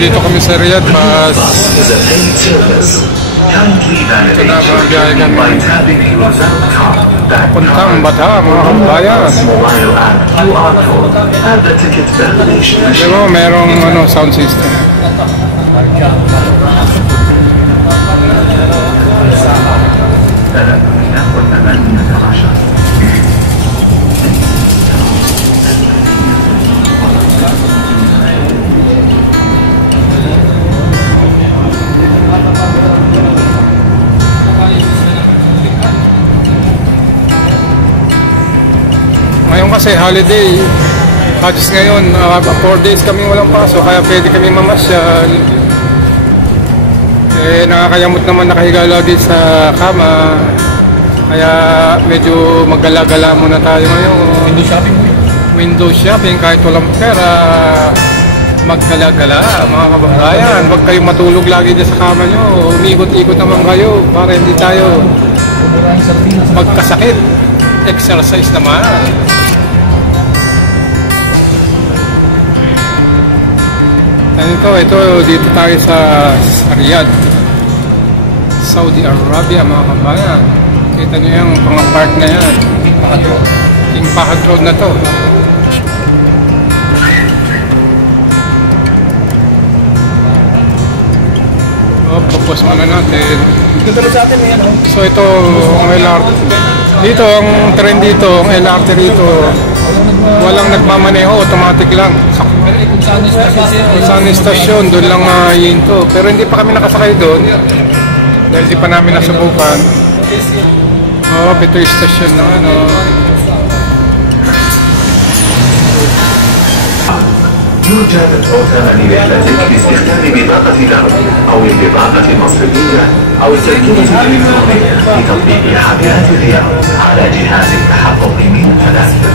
nandito kami sa Riyadh. Ito na mga biyahe kami. Puntang Bata, mga kabayan. Diba, merong sound system. Ngayon kasi holiday, Hajj ngayon, 4 days kami walang pasok, kaya pwede kami mamasyal. Nakakayamot naman nakahiga lagi sa kama, kaya medyo maggala-gala muna tayo ngayon. Window shopping kahit walang pera, maggala-gala mga kababayan. Huwag kayong matulog lagi dyan sa kama nyo, umikot-ikot naman kayo para hindi tayo magkasakit. Exercise naman. Ito, dito tayo sa Riyadh, Saudi Arabia mga kabayan. Kita nyo yung mga park na yan, yung Fahad Road na to. Pupos muna natin. So ito ang LRT dito, ang tren dito, ang LRT dito, walang nagmamaneho, automatic lang. Kung saan yung stasyon, doon lang yinto. Pero hindi pa kami nakasakay doon dahil di pa namin nasubukan. Ito yung stasyon na يرجى الأوتمان رحلتك باستخدام بطاقة دعم أو البطاقة المصرفية أو التذكرة الإلكترونية بتطبيق حافلة الرياض على جهاز التحقق من التذاكر.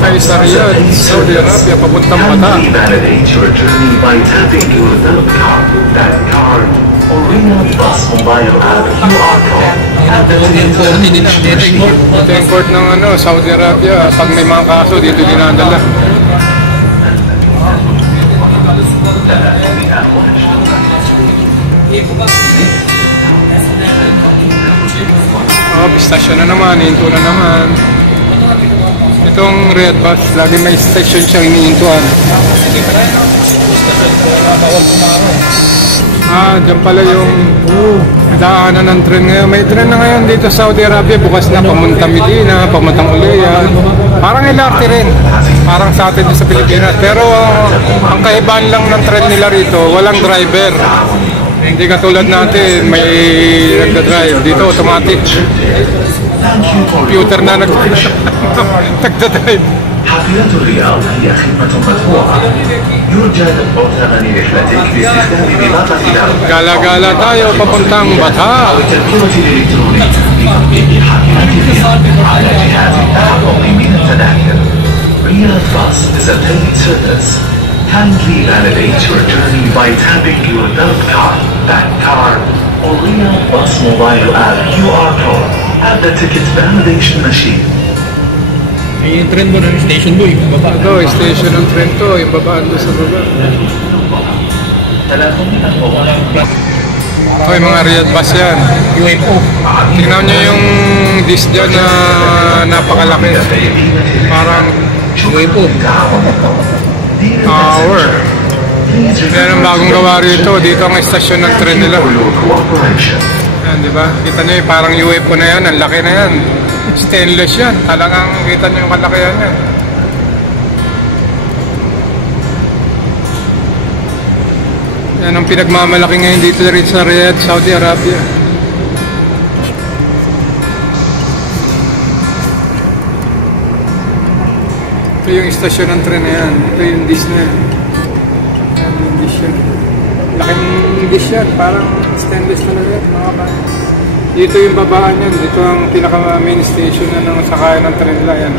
Tayo sa Riyadh, Saudi Arabia, papuntang Bata. Validate your journey by tapping your Zalab card, that card, or Riyadh Bus mobile app QR code at the machine. Ito yung court ng Saudi Arabia. Pag may mga kaso, dito dinadala. Station na naman, hinto na naman. Itong Riyadh Bus, lagi may station siyang inihintuan. Dyan pala yung daanan ng tren ngayon. May tren na ngayon dito sa Saudi Arabia. Bukas na, pamuntang Medina, pamuntang Uleya. Parang LRT rin. Parang sa atin sa Pilipinas. Pero ang kaibaan lang ng tren nila rito, walang driver. Hindi katulad natin, may nagda-drive. Dito automatic. Computer na nagda-drive. حافلة الرياض هي خدمة مدفوعة. يرجى للأوتمان رحلتك باستخدام بطاقة دعم Gala-gala tayo papuntang Bata. أو التذكرة الإلكترونية بتطبيق حافلة الرياض على جهاز التحقق من التذاكر. Riyadh Bus is a paid service. Kindly validate your journey by tapping your Zalab card, that card, or Riyadh Bus mobile app QR code at the ticket validation machine. Yung tren mo ng station mo, yung baba. Ito, station ng tren to, yung babaan doon sa baba. Ito yung mga Riyadh Bus yan. UFO. Tingnan nyo yung disc dyan na napakalaki. Parang UFO. tower. Yan ang bagong gawa rito. Dito ang estasyon ng tren nila. Yan, di ba? Kita nyo yung parang UFO na yan. Ang laki na yan. Stainless yan. Talagang kita nyo yung kalakihan yan. Yan ang pinagmamalaki ngayon dito rin sa Riyadh, Saudi Arabia. Ito yung istasyon ng tren na yan. Ito yung dish na yan. Yan yung dish yan. Laking dish yan. Parang stainless talaga yan. Dito yung babaan yan. Dito ang pinaka main station na ng sakayan ng tren nila. Yan.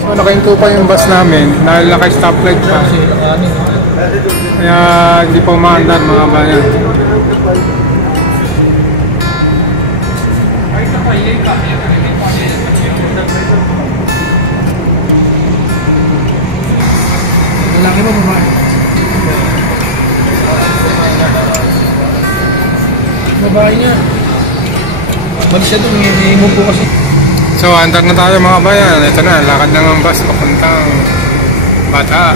So nakahinto pa yung bus namin. Dahil naka-stoplight pa. Kaya hindi pa umaandar mga bayan. Lalaki ba babae? Babae niya. Malis siya doon, hihimo po kasi. So, andar na tayo mga bayan. Ito na, lakad na ng bus papuntang Bata.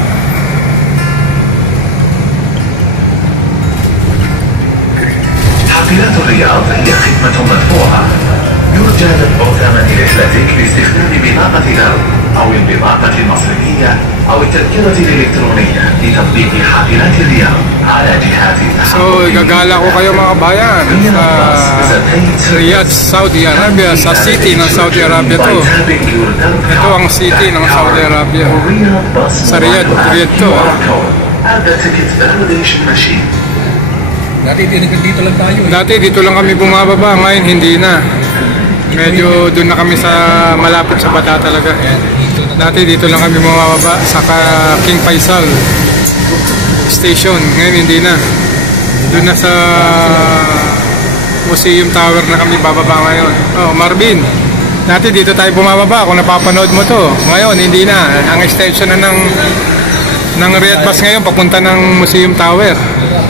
حافلات الرياض هي خدمة مدفوعة. يرجى دفع ثمن رحلتك باستخدام بطاقة درب أو البطاقة المصرفية أو التذكرة الإلكترونية لتطبيق حافلات الرياض على جهاز التحرك. So, igagala ko kayo mga bayan sa Riyadh, Saudi Arabia, sa city ng Saudi Arabia to. Ito ang city ng Saudi Arabia. Sa Riyadh to. Add the ticket validation machine. Dati dito lang tayo. Dati dito lang kami bumababa, ngayon hindi na. Medyo doon na kami sa malapit sa Bata talaga. Dati dito lang kami bumababa sa King Faisal Station, ngayon hindi na. Doon na sa Museum Tower na kami bababa ngayon. Oh, Marvin, dati dito tayo bumababa kung napapanood mo to. Ngayon hindi na. Ang extension na ng Riyadh bus ngayon papunta ng Museum Tower.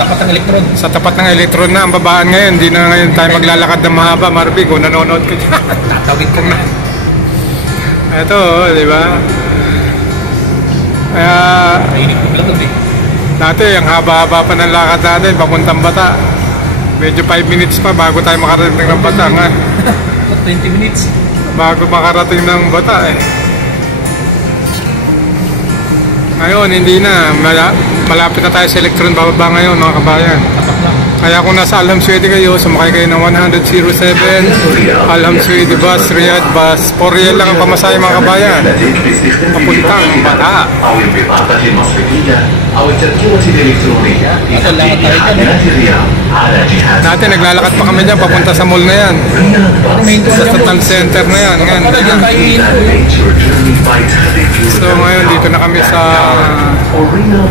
Tapat ng elektron. Sa tapat ng elektron na ang babaan ngayon. Hindi na ngayon tayo maglalakad ng mahaba, Marvin, kung nanonood ka dyan. Tatawid ko na. Ito, di ba? Kaya, Mainit ko lang doon eh. dati, ang haba-haba pa ng lakad natin, papuntang Bata. Medyo 5 minutes pa bago tayo makarating ng Bata. Nga. 20 minutes. Bago makarating ng Bata eh. Ngayon, hindi na. Malapit na tayo sa elektron bababa ngayon, mga kabayan. Tapat lang. Kaya kung nasa Al Hamswedi kayo, sumakay kayo ng 107 Al Hamswedi bus, Riyadh bus. 4 riyal lang ang pamasahe mga kabayan. Papuntang Bata. أو البطاقة المصرفية أو التذكرة الإلكترونية لتطبيق حافلات الرياض على جهاز. Dati naglalakad pa kami dyan, papunta sa mall na yan. Sa Total Center na yan. Ngayon, hindi na. Validate your journey by tapping your So ngayon, dito na kami sa...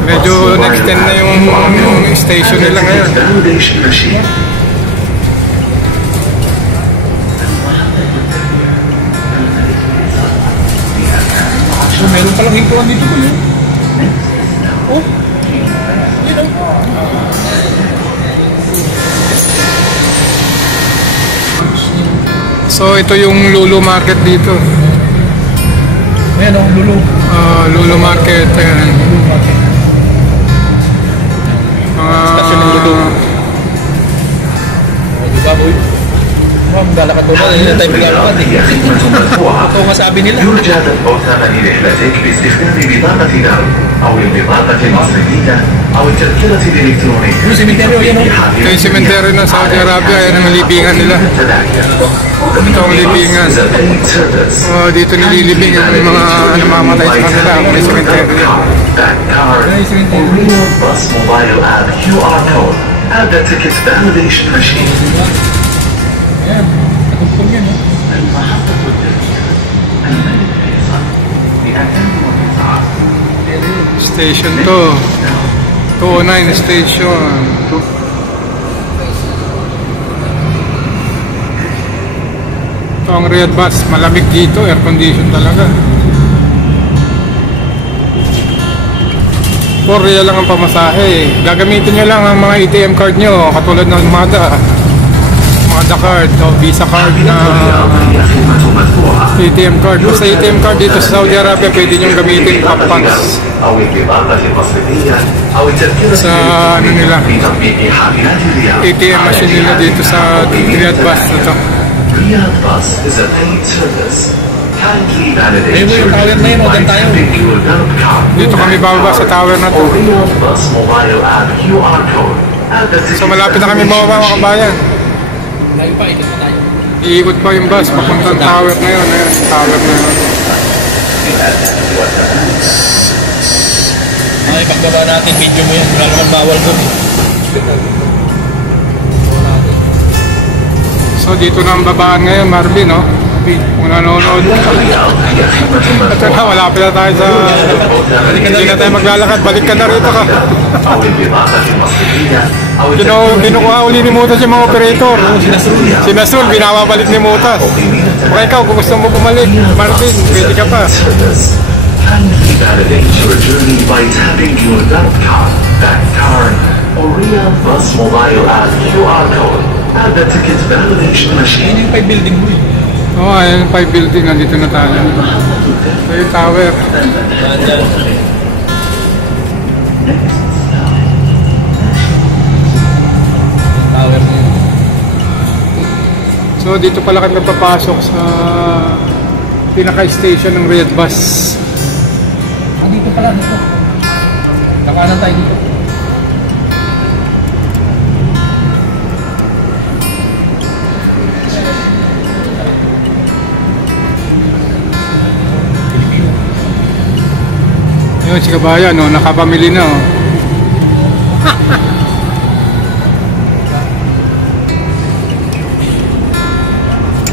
Medyo na-extend na yung station nila ngayon. validation machine. So, meron palang hikuan dito ko yun. Oh. Yun o. So ito yung Lulu Market dito. Ayan o, Lulu. Lulu Market. Ayan. Lulu Market. Stasyon ng Lulu. O, diba boy? Maglalakad doon na. Hindi na tayo maglalakad eh. هي خدمة مدفوعة. Ito nga sabi nila. يرجى دفع ثمن رحلتك باستخدام بطاقة درب أو البطاقة المصرفية أو التذكرة الإلكترونية. Yung cemetery o yan o. Ito yung cemetery ng Saudi Arabia. Ayan ang libingan nila. Ito ang libingan. Dito nililibing yung mga namamatay sa kanila. May cemetery. Riyadh Bus mobile app QR code. Add the ticket validation machine. Ayan. Katugtong yan o. Station to. 209 station. Ito ang Riyadh bus. Malamig dito. Air condition talaga. 4 riyal lang ang pamasahe. Gagamitin nyo lang ang mga ATM card nyo. Katulad ng Mada card o Visa card na هي خدمة مدفوعة. ATM card. Basta ATM card dito sa Saudi Arabia pwede nyo gamitin pampangs. أو البطاقة المصرفية أو التذكرة Sa ano nila, لتطبيق حافلات الرياض. ATM machine nila dito sa Riyadh bus na to. Riyadh Bus is a paid service. Kindly validate Ayun, yung tower na yun, o, by dyan tayo. tapping your Darb card. Dito kami bababa sa tower na to. Or Riyadh Bus mobile app QR code. Add the So ticket malapit na kami bababa mga kabayan. Layo pa, ikot na tayo. Iikot pa yung bus papuntang tower na yun. Ayan, tower na yun. Ay, pagbaba natin, video mo yan. Wala naman bawal doon eh. So dito na ang babaan ngayon, Marvin, no? kung nanonood. At saka malapit na tayo sa... Hindi na tayo maglalakad, balik ka na rito ka. Kinukuha uli ni Mutas yung mga operator. Si Nasul, binababalik ni Mutas. Kaya ikaw, kung gusto mo bumalik, Martin, pwede ka pa. Kindly validate your journey by tapping your that card, or Real Bus Mobile app QR code at the ticket validation machine. Yun yung 5 building mo eh. Oo, ayun, 5 building, nandito na tayo. Ito yung tower. Tower na yun. So dito pala kami papasok sa pinaka-station ng Red Bus. Dito pala, dito. Kakanan tayo dito. Ayun, si Kabayan, no, nakapamili na. Oh.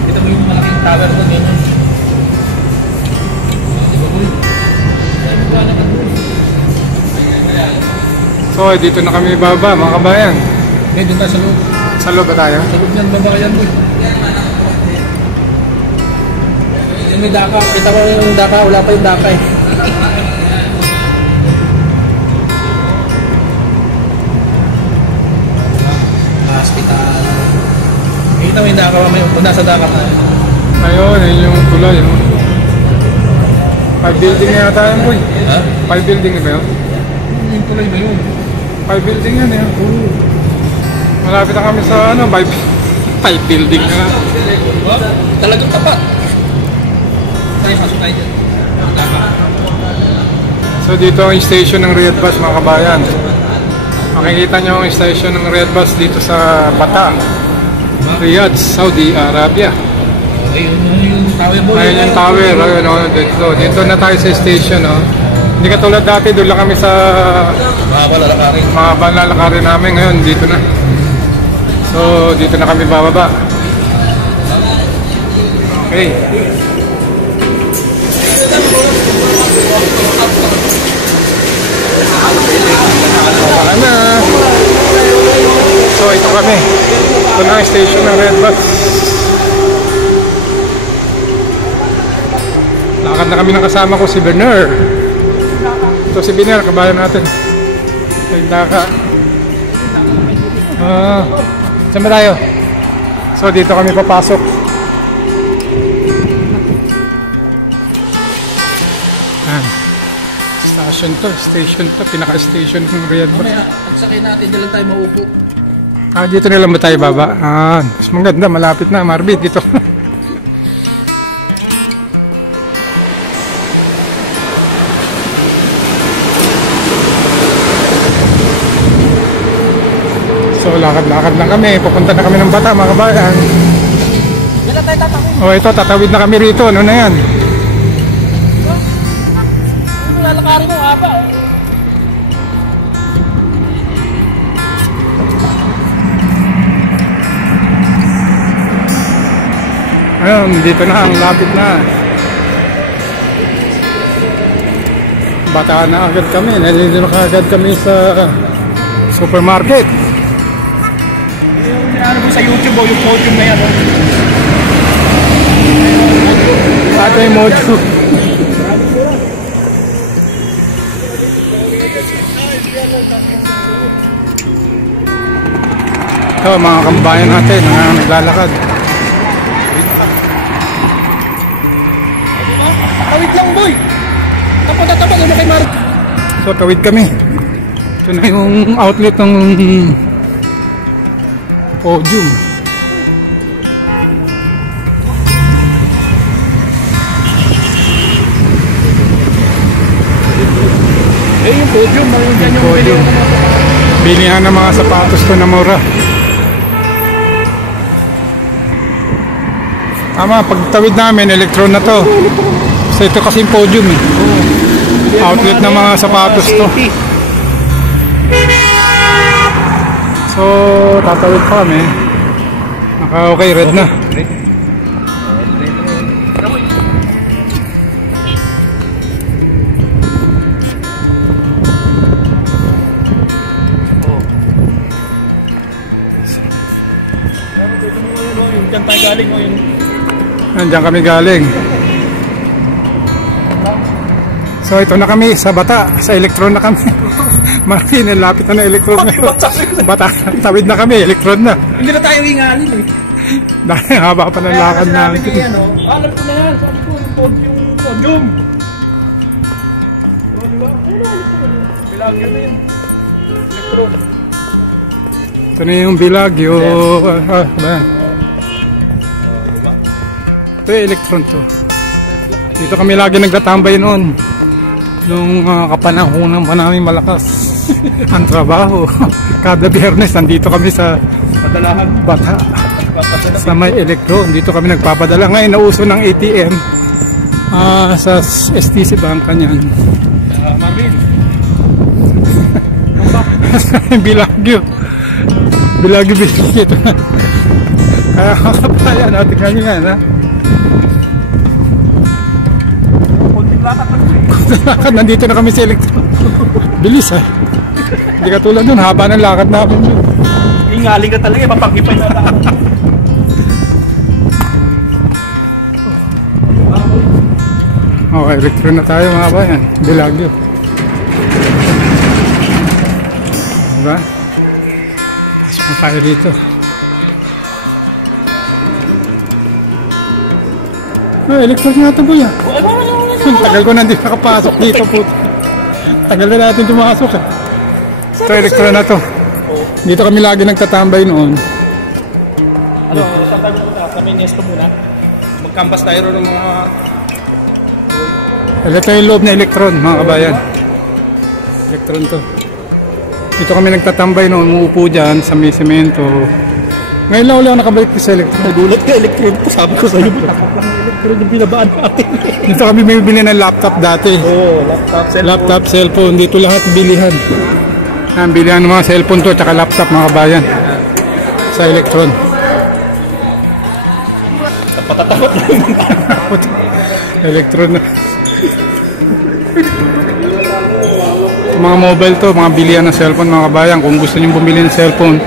Dito mo yung malaking tower doon, yun. Di ba, boy? So dito na kami baba, mga kabayan. Hindi, doon tayo sa loob. Sa loob ba tayo? Sa loob niyan, baba yan, boy. Yung may daka, kita ko yung daka, wala pa yung daka eh. Hospital. Kita mo yung daka, kung nasa daka na. Ayun, ayun yung tulay. No? 5 building na yata yan, boy. Ha? 5 building na ba yun? Yung tulay ba yun? 5 building yan, eh. Malapit na kami sa, 5 building na nga. Talagang tapat. Tayo, pasok tayo dyan. Daka. So dito ang station ng Red Bus, mga kabayan. Makikita nyo ang station ng Red Bus dito sa Bata, Riyadh, Saudi Arabia. Ayun yung tower boy. Ayun yung tower. Ayun, oh, dito na tayo sa station. Oh. Hindi katulad dati, doon lang kami sa mahaba lalakarin namin. Ngayon, dito na. So, dito na kami bababa. Okay. Baka na. So, ito kami. Ito na ang station ng Red Bus. Lakad na kami ng kasama ko, si Berner. Ito si Berner, kabayan natin. Ito yung Daka. Saan ba tayo? So, dito kami papasok. Station to, pinaka-station ng Riyadh Bus. Mamaya, pagsakay natin, dyan lang tayo maupo. Dito na lang ba tayo baba? Mas maganda, malapit na, Marbit, dito. So, lakad-lakad lang kami, pupunta na kami ng Bata, mga kabayan. Dyan lang tayo tatawid. Oh, ito, tatawid na kami rito, ano na yan? Lalakarin mo, haba eh. Ayun, dito na, ang lapit na. Bata na agad kami, nalito na agad kami sa supermarket. Yung ano po sa YouTube o yung podium na yan. Ate Mojo. Ito, mga kambayan natin, naglalakad. Tawid lang, boy! Tapos ano kay Mark? So, tawid kami. Ito na yung outlet ng podium. Yung podium, dyan yung Podium. Bilihan ng mga sapatos ko na mura. Tama, pagtawid namin, electron na to. So ito kasi yung podium eh. Outlet ng mga sapatos to. So, tatawid pa kami. Okay, red na. tayo galing o yun. Nandiyan kami galing. So ito na kami sa Bata, sa Electron na kami. Malaki, nilapit na na Electron na. Bata, tawid na kami, Electron na. Hindi na tayo ingalin eh. Dahil haba pa ng lakad namin. Alam ko na yan, sabi ko, yung podium. Diba? Bilagyo na yun. Electron. Ito na yung Bilagyo. Ito yung Electron to. Dito kami lagi nagtatambay noon. Nung kapanahonan pa namin malakas ang trabaho. Kada Biyernes nandito kami sa Bata. Sa may Electron. Dito kami nagpapadala. Ngayon nauso ng ATM sa STC Bank kanyan. Marvin. Bilagyo. Bilagyo ito na. Kaya kakapaya natin kami nga na. Nandito na kami sa Electron. Bilis ha. Hindi ka tulad dun, haba ng lakad namin. Ingaling ka talaga, mapakipay na lakad. Okay, Electron na tayo mga bayan. Bilagyo. Diba? Pasok na tayo rito. Electron nga ito boy ha. Tagal ko nandito nakapasok dito po. Tagal na natin tumasok eh. Ito Electron na to. Dito kami lagi nagtatambay noon. Ano, saan tayo punta? Kami Nesto muna. Magkambas tayo rin ng mga... Ito yung loob na Electron mga kabayan. Electron to. Dito kami nagtatambay noon. Umuupo dyan sa may semento. Ngayon lang ulit ako nakabalik sa Electron. Nagulat ka Electron. Sabi ko sa'yo, malapot lang Electron yung binabaan natin. Dito kami may bili ng laptop dati. Oo, laptop, cellphone. Laptop, cellphone. Dito lahat bilihan. Ang bilihan ng mga cellphone to tsaka laptop mga kabayan. Sa Electron. Patatakot lang. Electron na. Mga mobile to, mga bilihan ng cellphone mga kabayan. Kung gusto niyo bumili ng cellphone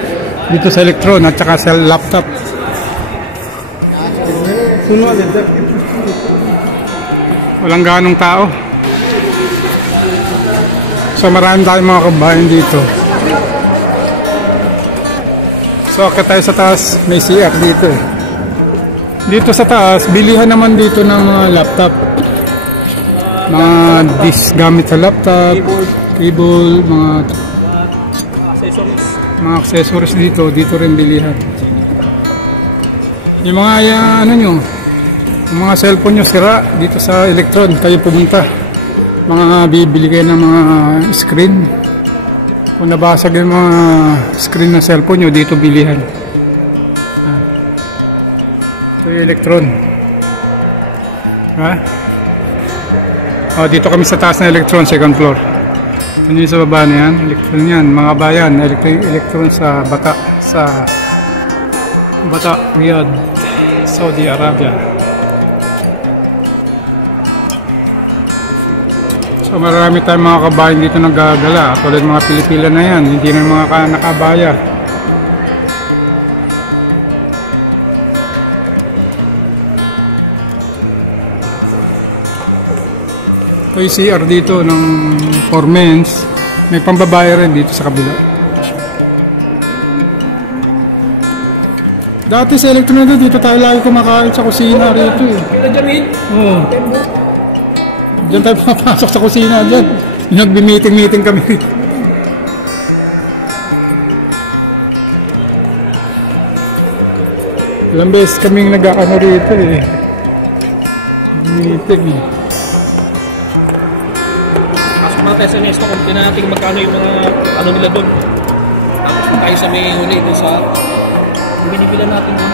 dito sa Electron at saka sa laptop. Walang ganong tao. So marami tayong mga kabayan dito. So akit tayo sa taas, may CR dito eh. Dito sa taas, bilihan naman dito ng mga laptop. Mga disk gamit sa laptop, cable, mga accessories dito rin bilihan. Yung mga ano nyo, yung mga cellphone nyo sira dito sa Electron, kayo pumunta. Mga bibili kayo ng mga screen. Kung nabasag yung mga screen ng cellphone nyo, dito bilihan. Ito yung Electron. Ha? Dito kami sa taas na Electron, second floor. Ito yung sa baba na yan, Electron yan. Mga bayan, Electron sa Bata, Riyadh, Saudi Arabia. So marami tayong mga kabayan dito naggagala. Tulad mga Pilipila na yan, hindi na mga nakabaya. Ito yung CR dito ng for men's. May pambabae rin dito sa kabila. Dati sa Electron na dito tayo lagi kumakain sa kusina rito eh. Oo. Diyan tayo papasok sa kusina dyan. Nagbi-meeting kami rito. Ilang beses kaming nag-ano rito eh. Meeting eh. Pasok mga tayo sa Nesto kung tinating magkano yung mga ano nila doon. Tapos kung tayo sa may huli doon sa binibilan natin doon.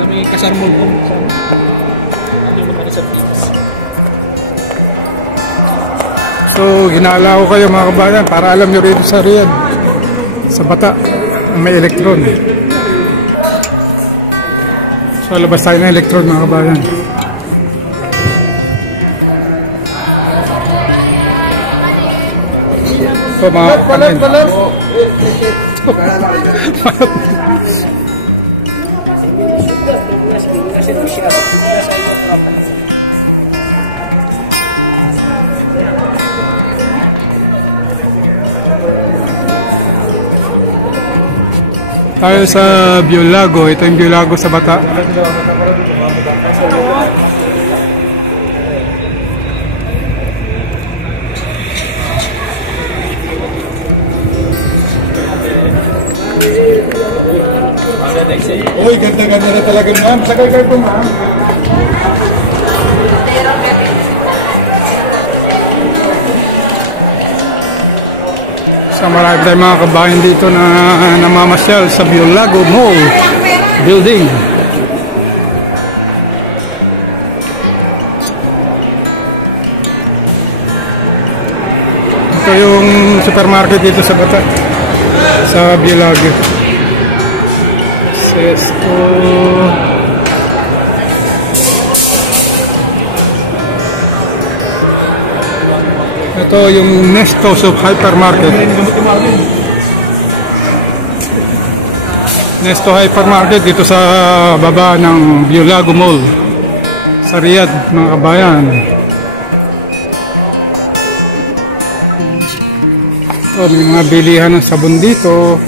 Sa may kasarmol ko. Yung mga reservations. So, hinala ko kayo mga kabayan para alam nyo rito sa Riyadh. Sa Bata, may Electron. So, labas tayo ng Electron mga kabayan. So, mga kabayan. Tayo sa Biolago. Ito yung Biolago sa Bata. Uy, ganda-ganda na talaga, ma'am. Sakay kayo po, ma'am. So, marami tayong mga kabayan dito na namamasyal sa Biolago Mall building. Ito yung supermarket dito sa Bata, sa Biolago. Sesto. Ito yung Nestos of Hypermarket. Nesto Hypermarket dito sa baba ng Biolago Mall sa Riyadh, mga kabayan. So, may mga bilihan ng sabon dito.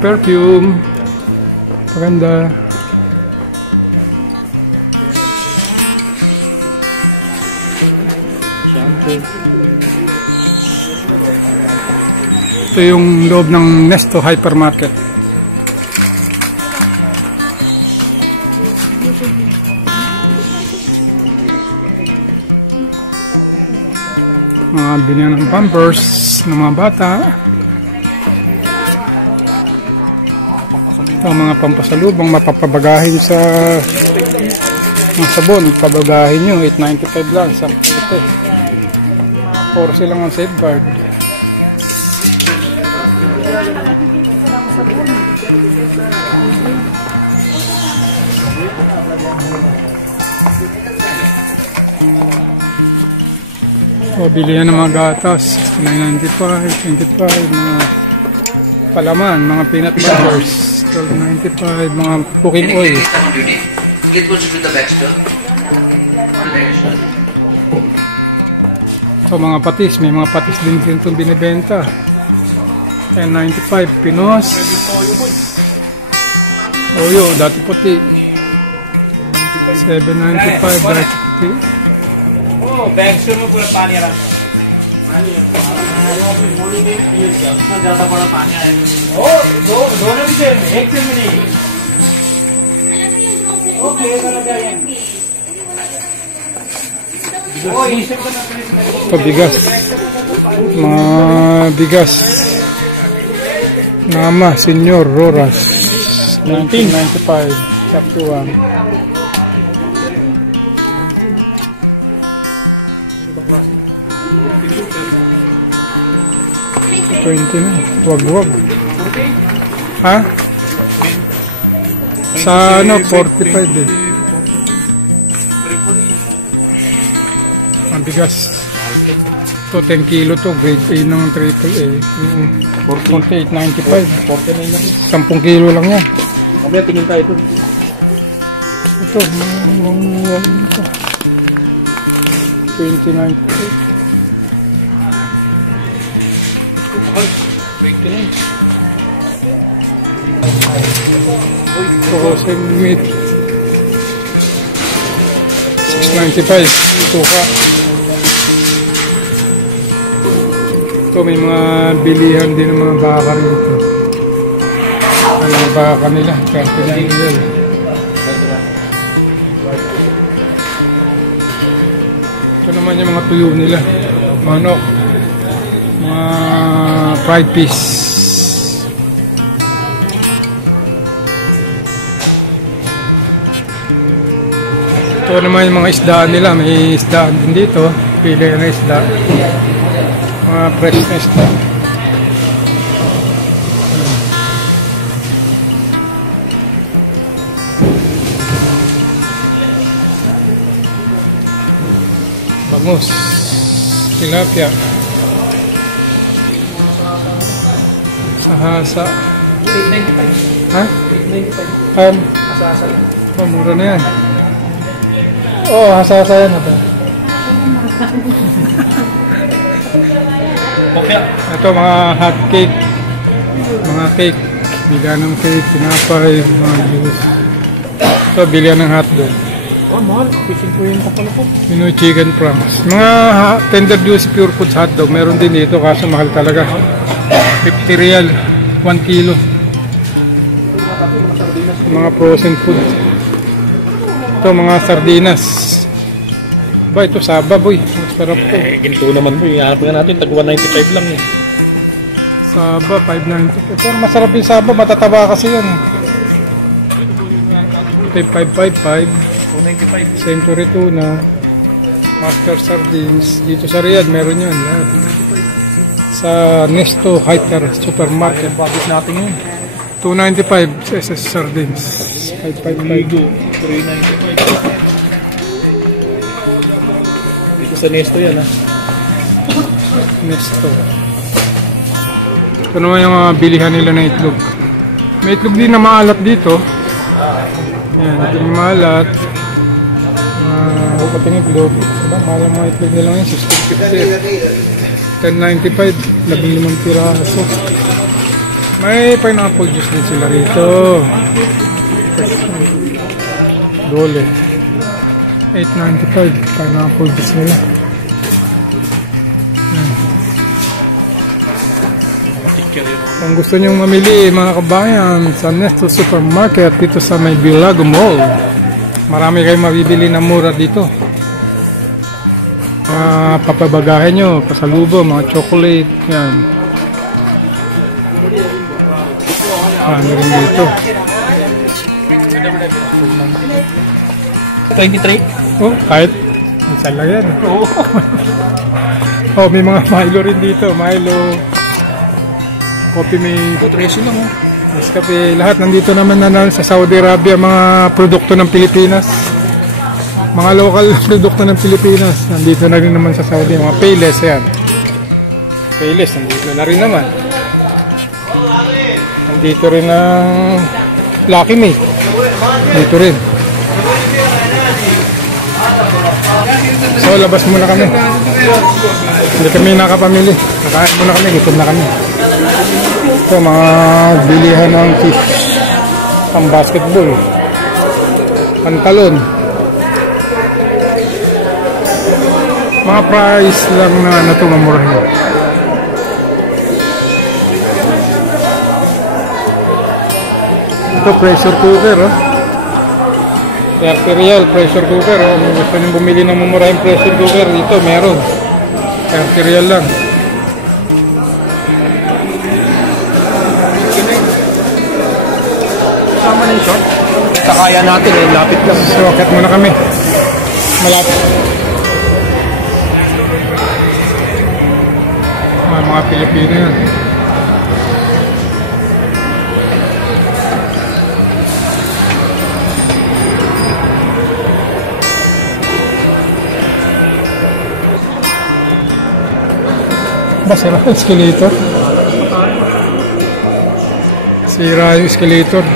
Perfume. Maganda. Shampoo. Ito yung loob ng Nesto Hypermarket. Mga bilihan ng pampers ng mga bata. Ito mga pampasalubong, mapapabagahin sa mga sabon. Pabagahin nyo, 8.95 lang sa puti. Puro silang ang safeguard. O, bilihan ng mga gatas, 9.95, 25, mga palaman, mga peanut butters, 12.95, mga cooking oil. So, mga patis, may mga patis din itong binibenta. 10.95, Pinos. Oyo, dati puti. 7.95, dati puti. Oh, bag से में पूरा पानी आ रहा है ज्यादा बड़ा पानी आएगा दोनों भी सेम एक सेम में नहीं okay Ito bigas. Mga bigas. Nama, Senyor, Roras. 1995. Chapter 1. $20 na. Wag-wag. Ha? Sa ano, 45 eh. Ang bigas. Ito, 10 kilo to. Grade A ng AAA. 48.95. 10 kilo lang yan. Mamaya tingin tayo ito. Ito, ito. 20.95. 29. Frozen meat. 6.95. Tuka. Ito, may mga bilihan din ng mga baka rito. Ang mga baka nila. Kaya nila. Ito naman yung mga tuyo nila. Manok. Mga fried fish. Ito naman yung mga isdaan nila. May isdaan din dito. Pili na isda. Mga fresh na isda. Bangus. Tilapia. Sahasa. 895. Ha? 895. Asasa. Ba, mura na yan. Oo, hasasa yan. Ito. Okay. Ito, mga hot cake. Mga cake. Bilihan ng cake, tinapay, mga juice. Ito, bilihan ng hotdog. Oh, mahal. Fishing po yung kapalo ko. Pinoy chicken prawns. Mga tender juice pure foods hotdog. Meron din dito kaso mahal talaga. 50 real. 1 kilo. Mga frozen food. Ito, mga sardinas. Ba, ito saba, boy. Masarap to. Ginto naman po. Iharap nga natin. Tag 195 lang eh. Saba, 590. Pero masarap yung saba. Matataba kasi yan. Ito yung 555. 295. Century Tuna. Master Sardines. Dito sa Riyadh, meron yun. Lahat. Sa Nesto Hyper Supermarket. Bakit natin yun? 295 SS Sardines. 555. 395. Dito sa Nesto yan ha. Nesto. Ito naman yung mga bilihan nila na itlog. May itlog din na maalat dito. Yan, ito yung maalat. Kating itlog. Diba? Mahal ang mga itlog nila ngayon. 650. 1095. 15 piraso. May pineapple juice din sila rito. Dole. 895. Pineapple juice nila. Kung gusto nyo mamili mga kabayan sa Nesto Supermarket dito sa may Bilago Mall, marami kayong mabibili na mura dito. Papabagahin nyo, pasalubo, mga chocolate, yan. Ano rin dito. 23? Oh, kahit isa lang yan. Oo. Oh, may mga Milo rin dito. Milo, coffee mate. 13 lang oh. Nescafe, lahat nandito naman na sa Saudi Arabia, mga produkto ng Pilipinas. Mga local produkto ng Pilipinas. Nandito na rin naman sa Saudi. Mga Payless yan. Payless, nandito na rin naman. Nandito rin ang Lucky Me. Dito rin. So, labas muna kami. Hindi kami nakapamili. Nakain muna kami. Gutom na kami. Ito, mga bilihan ng fish. Pang basketball. Pantalon. Mga price lang na natumamurahin. Ito, pressure cooker, oh. 30 real, pressure cooker, oh. Kung gusto nyo bumili ng mamurahing pressure cooker, dito, meron. 30 real lang. Sama na yung short. Sakaya natin eh, lapit lang. So, akit muna kami. Malapit. Mga Pilipino yan. Ba, sira yung escalator? Sira yung escalator.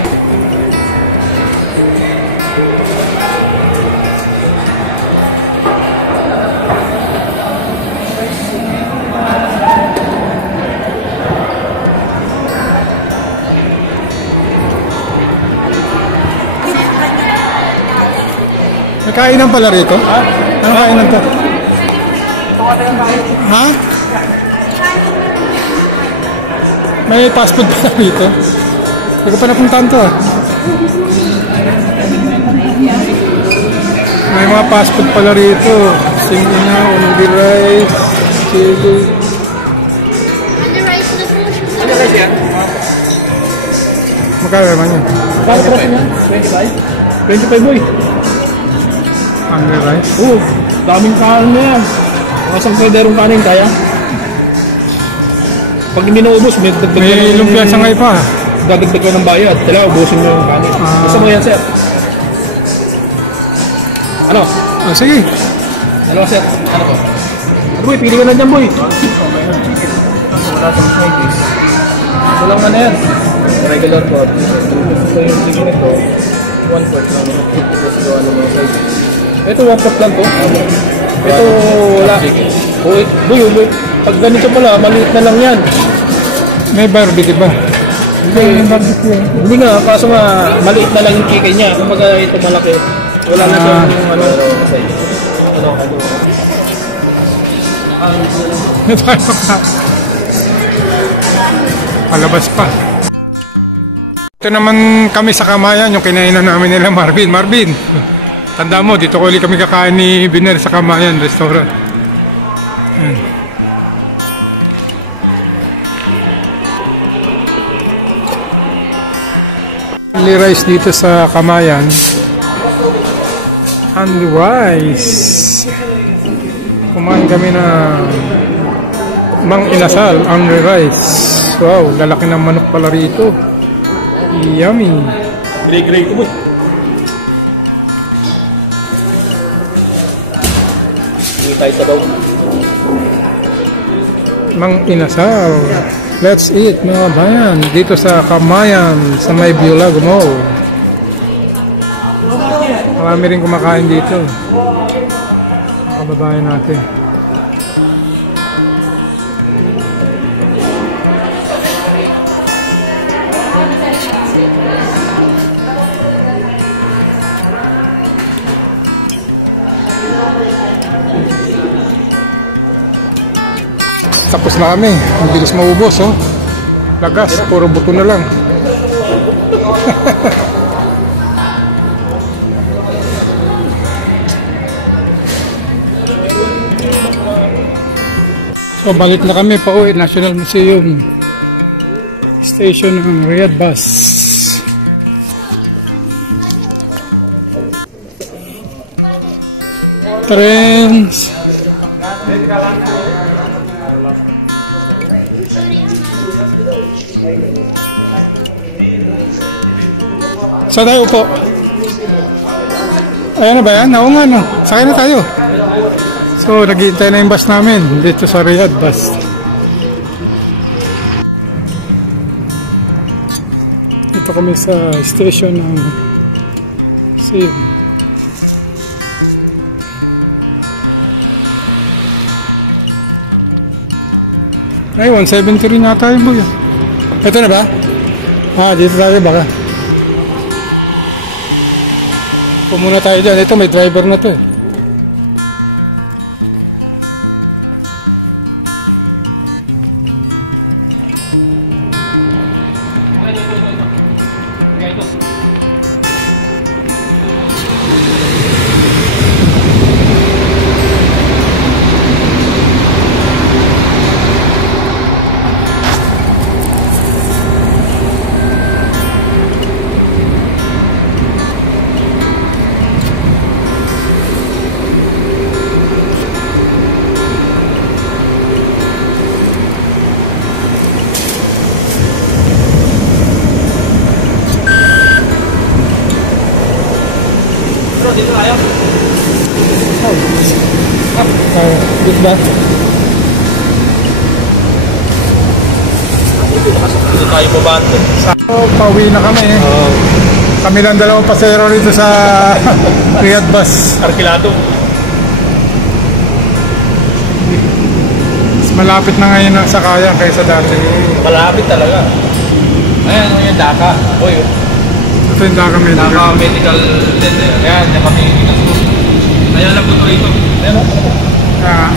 May kainan pala rito? Ha? Anong kainan to? Ha? May fast food pala rito? Hindi ko pa napuntahan to. May mga fast food pala rito. Singina, only rice, chili. Only rice na po. Ano kasi yan? Magkano naman yun? Bakit kasi yan? 25? 25 boy. Only rice? Oo, daming kanin na yan. Mga isang kalderong kanin kaya. Pag hindi naubos, may dagdag May lumpia sa ngay pa. Dadagdag ka ng bayad. Kailangan ubusin mo yung kanin. Gusto mo yan, sir? Ano? Oh, sige. Ano sir? Ano po? Boy, pili ka na dyan, boy. Wala sa side eh. Ito lang na yan. Regular pot. Ito yung chicken ito. 1 quart lang. Tapos gawa ng mga side. Ito, 1 cup lang to. Ito, wala. Boy, pag ganito pala, maliit na lang yan. May barbecue ba? Hindi nga, kaso nga, maliit na lang yung chicken niya. Kumbaga ito malaki. Wala na siyang ano. Palabas pa. Ito naman kami sa Kamayan, yung kinainan namin nila Marvin. Marvin, tanda mo, dito ko ulit kami kakain ni Biner sa Kamayan Restaurant. Only rice dito sa Kamayan. Only rice. Kumain kami na Mang Inasal, only rice. Wow, lalaki ng manok pala rito. Yummy. Grey ko, boy. Hindi tayo sa daw. Mang Inasal. Let's eat mga bayan. Dito sa Kamayan, sa may Biolago Mall. Marami rin kumakain dito. Mga kababayan natin. Tapos na kami. Ang bilis maubos, oh. Lagas, puro buto na lang. So, balik na kami pa uwi. National Museum Station ng Riyadh Bus. Trains. Saan tayo po? Ayan na ba yan? Oo nga, no? Sakay na tayo. So, naghihintay na yung bus namin dito sa Riyadh Bus. Ito kami sa station ng Museum. Ay, 173 na tayo, boy. Ito na ba? Ah, dito tayo baka. Pumuna tayo dyan. Ito, may driver na to. Dito tayo. Dito ba? Dito tayo babante. So, pauwi na kami. Kami lang dalawang pasero rito sa Riyadh Bus. Arkilado. Mas malapit na ngayon ang sakayan kaysa dati. Malapit talaga. Ayan, ano yung Dhaka. Boy, Ito yung Dhaka Medical. Dhaka Medical Center. Ayan, Dhaka Medical School. Kaya lang po ito rito. Ayan, Ah.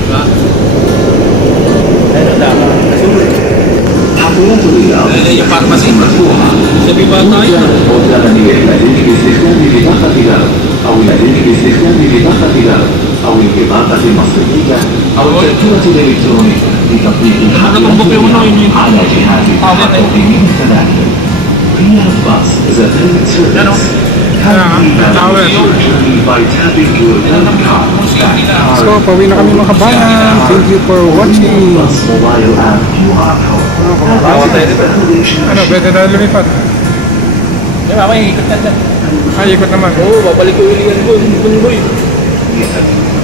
diba? Ayan ang Dhaka. Ayan yung pharmacy. Sabi ba tayo? أو يتم باستخدام بطاقة الأرض أو البطاقة المصرفية أو التذكرة الإلكترونية لتطبيق الحق على جهاز التحقق من التذاكر. Riyadh Bus is a private service. Kindly validate your journey by tapping your bank card. So, pauwi na kami mga kabayan. Thank you for watching. Bus mobile app QR code. Validation Ano, pwede na lumipat? Di ba, may ikot na dyan. Ay, ikot naman. Oo, babalik ko ulit yan, boy. machine.